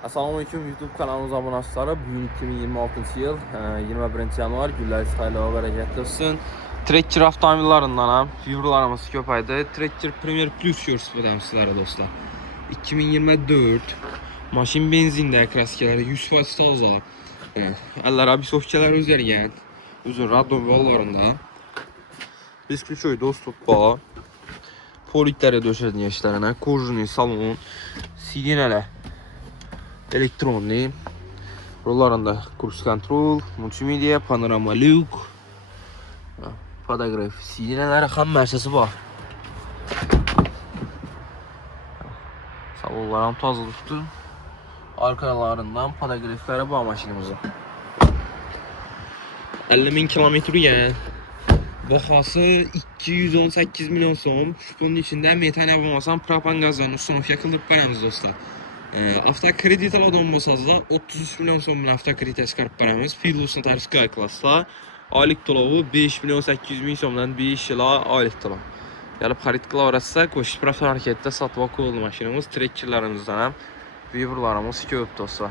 Assalamualaikum YouTube kanalımız abunəçiləri. Bugün 2026 yıl 21 yanvar günləriniz xeyirli və bərəkətli olsun. Trekker avtomobillərindən vibralarımız köpəydi. Trekker Premier Plus görürsünüz bu sizlərə dostlar. 2024 maşın benzində kraskaları 100% taza. Əllərə bir sofkalar üzərgən. Uzun radyo vallarında. Biz küçük dostluq bağa. Poliklərə döşədin yaşlarına. Kojuni salon. Silinələ. Elektronlu. Rollarında cruise control, multimedya, panorama look, fotograf, sineləri xam mərsəsi var. Salonlarım tazılıqdır. Arkalarından fotografları var maşinimizin. 50.000 kilometre yəni. Baxası 218 milyon som. Bunun içində metan yapılmasan propan qazlarını sunuf yakılıb paramız dostlar. Avtokredit alan olmasa 33 milyon son avtokredit çıkarıp paramız. Filus'un tarif Sky Class'la aylık dolağı 5 milyon 800 bin somdan 5 yıla aylık dolağı. Yani parit kılavrasa koşu profil harekette satmak oldu maşinimiz. Trekkerlerimizden hem vibralarımız köp dostlar.